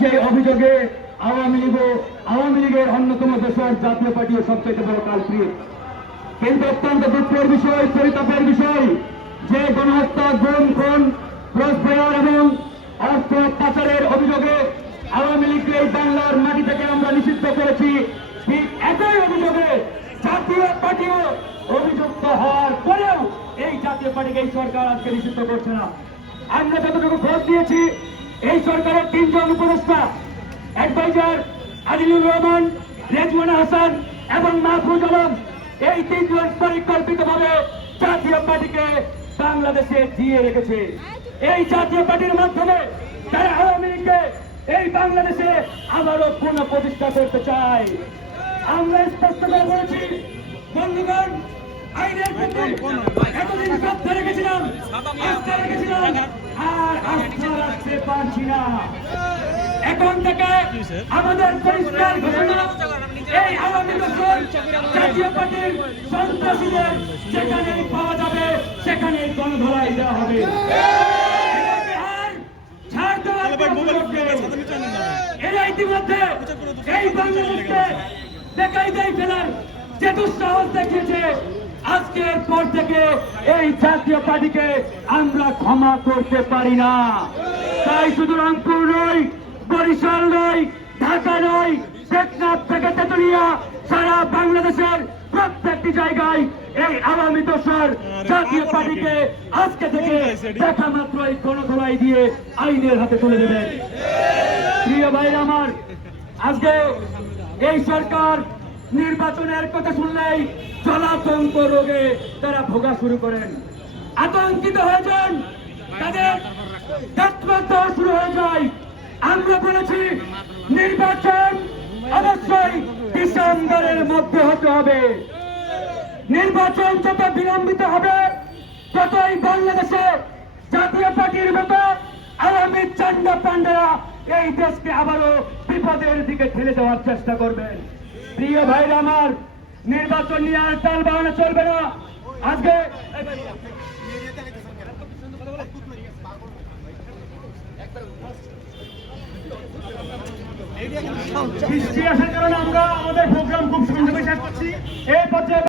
সেই অভিযোগে আওয়ামী লীগের অন্যতম দেশের জাতীয় পার্টি সবচেয়ে বড় কালপ্রিট। কিন্তু অত্যন্ত দুঃখের বিষয়, পরিতাপের বিষয় যে গণহত্যা, গুম, খুন, ক্রসফায়ার এবং অর্থ পাচারের অভিযোগে আওয়ামী লীগকে এই বাংলার মাটি থেকে আমরা নিষিদ্ধ করেছি। ঠিক একই অভিযোগে জাতীয় পার্টিও অভিযুক্ত হওয়ার পরেও এই জাতীয় পার্টিকে এই সরকার আজকে নিষিদ্ধ করছে না। আমরা যতটুকু খোঁজ দিয়েছি, এই সরকারের 3 জন উপদেষ্টা, অ্যাডভাইজার আদিলুর রহমান, রেজওয়ানা হাসান এবং মাহফুজ আলম, এই 3 জন পরিকল্পিতভাবে জাতীয় পার্টিকে বাংলাদেশে জিয়ে রেখেছে। এই জাতীয় পার্টির মাধ্যমে তারা আওয়ামী লীগকে এই বাংলাদেশে আবারও পুনঃপ্রতিষ্ঠা করতে চায়। আমরা স্পষ্ট করে বলেছি, বন্ধুগণ, আইনের প্রতি এতদিন শ্রদ্ধা রেখেছিলাম, আস্থা রেখেছিলাম, আর আস্থা রাখতে পারছি না। এখন থেকে আমাদের পরিষ্কার ঘোষণা, এই আওয়ামী দল জাতীয় পার্টির সন্ত্রাসীদের যেখানেই পাওয়া যাবে সেখানেই গণধোলাই দেওয়া হবে। এরা ইতিমধ্যে এই বাংলাদেশকে বেকায়দায় ফেলার যে দুঃসাহস দেখিয়েছে, আজকের পর থেকে এই জাতীয় পার্টিকে আমরা ক্ষমা করতে পারি না। তাই শুধু রংপুর নয়, বরিশাল নয়, ঢাকা নয়, টেকনাফ থেকে তেতুলিয়া, সারা বাংলাদেশের প্রত্যেকটি জায়গায় এই আওয়ামী দোসর জাতীয় পার্টিকে আজকে থেকে দেখা মাত্রই গণধোলাই দিয়ে আইনের হাতে তুলে দেবেন। প্রিয় ভাইরা আমার, আজকে এই সরকার নির্বাচনের কথা শুনলেই জলাতঙ্ক রোগে তারা ভোগা শুরু করেন, আতঙ্কিত হয়ে যান, তাদের তৎপরতা শুরু হয়ে যায়। আমরা বলেছি, নির্বাচন অবশ্যই ডিসেম্বরের মধ্যে হতে হবে। নির্বাচন যত বিলম্বিত হবে, ততই বাংলাদেশে জাতীয় পার্টির মতো আওয়ামী চান্ডা পান্ডারা এই দেশকে আবারও বিপদের দিকে ঠেলে দেওয়ার চেষ্টা করবেন। প্রিয় ভাইরা আমার, নির্বাচন নিয়ে আর টাল বাহানা চলবে না। আজকে বৃষ্টি আসার কারণে আমরা আমাদের প্রোগ্রাম খুব সংক্ষেপে শেষ করছি। এই পর্যায়ে